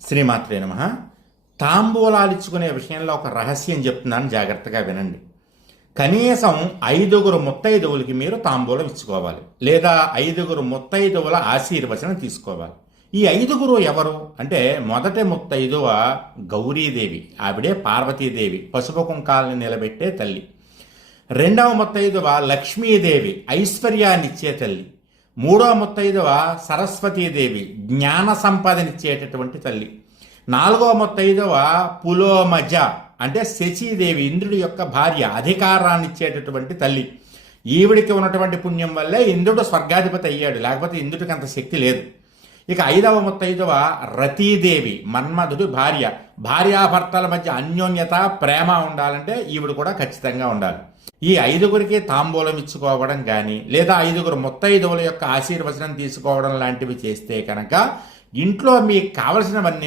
శ్రీమాత్రే నమః. తాంబూలాలు ఇచ్చుకునే విషయంలో ఒక రహస్యం చెప్తున్నాను, జాగ్రత్తగా వినండి. కనీసం 5గురు ముత్తైదువులకి మీరు తాంబూలం ఇచ్చుకోవాలి, లేదా 5గురు ముత్తైదువుల ఆశీర్వచనం తీసుకోవాలి. ఈ 5గురు ఎవరు అంటే, మొదటి ముత్తైదువ గౌరీదేవి, ఆవిడే పార్వతీదేవి, పసుపు కుంకాలని నిలబెట్టే తల్లి. రెండవ ముత్తైదువ లక్ష్మీదేవి, ఐశ్వర్యాన్నిచ్చే తల్లి. మూడో ముత్తైదువ సరస్వతీదేవి, జ్ఞాన సంపదనిచ్చేటటువంటి తల్లి. నాలుగో ముత్తైదువ పులోమజ అంటే శచీదేవి, ఇంద్రుడి యొక్క భార్య, అధికారాన్ని ఇచ్చేటటువంటి తల్లి. ఈవిడికి ఉన్నటువంటి పుణ్యం వల్లే ఇంద్రుడు స్వర్గాధిపతి అయ్యాడు, లేకపోతే ఇంద్రుడికి అంత శక్తి లేదు. ఇక 5వ ముత్తైదువ రతీదేవి, మన్మధుడి భార్య. భార్యాభర్తల మధ్య అన్యోన్యత, ప్రేమ ఉండాలంటే ఈవిడ కూడా ఖచ్చితంగా ఉండాలి. ఈ 5గురికి తాంబూలం ఇచ్చుకోవడం కానీ, లేదా 5గురు ముత్తైదువుల యొక్క ఆశీర్వచనం తీసుకోవడం లాంటివి చేస్తే కనుక ఇంట్లో మీకు కావలసినవన్నీ